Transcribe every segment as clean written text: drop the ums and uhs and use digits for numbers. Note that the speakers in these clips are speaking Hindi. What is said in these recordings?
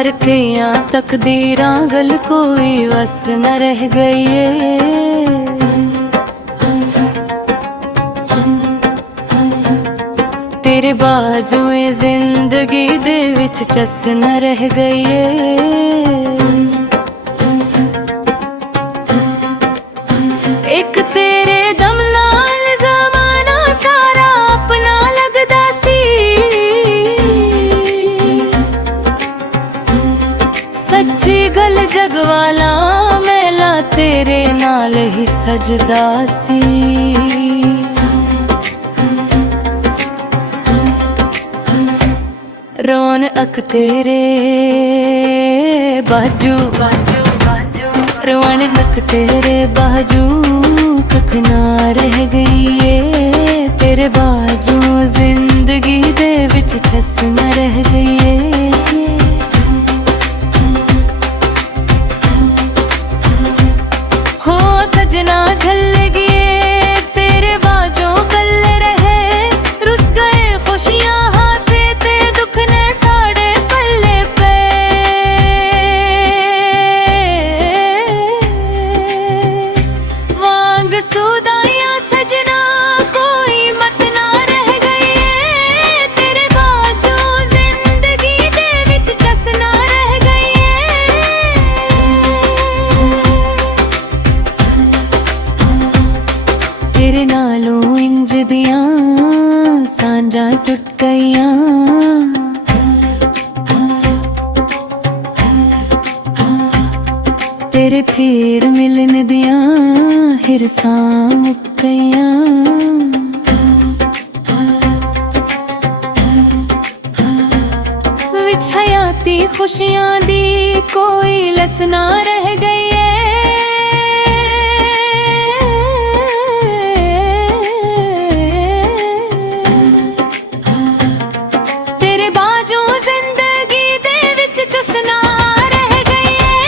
पर कईयां तकदीरां गल कोई वस न रह गई है। तेरे बाजुए जिंदगी दे विच चस न रह गई है। एक तेरे दम नाल ज़माना सारा अपना लगदा सी। सच्ची गल जग वाला मैला तेरे नाल ही सजदा सी। रौनक तेरे बाजू, रौनक तेरे बाजू कख ना रह गई है। तेरे बाजू जिंदगी दे विच छस न रह गई है। हो सजना झल गए तेरे बाजू कल रहे। रुस गए खुशियां हासे ते दुख ने साड़े पल्ले पे। वांग सुदाया सजना कोई मत ना रह गई है। तेरे बाजू जिंदगी दे विच चस ना रह गई है। तेरे नालों इंज दियां सांझां टुट गईयां। तेरे फिर मिलन दियां हिरसां मुक गईयां। विच हयाती खुशियां दी कोई लस ना रह गई है। तेरे बाजू जिंदगी दे विच चस ना रह गई है।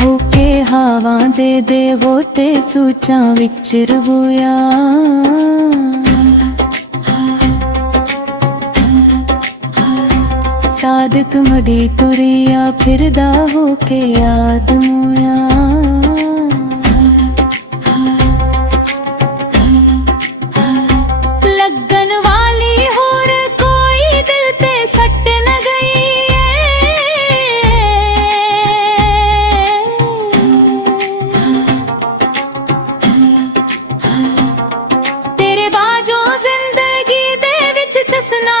होके हवा दे वोटे सूचां विच रबोया। सादक मड़ी तुरिया फिरदा होके याद मोया। लगन वाली होर कोई दिल ते सट न गई है। तेरे बाजू जिंदगी दे विच चस ना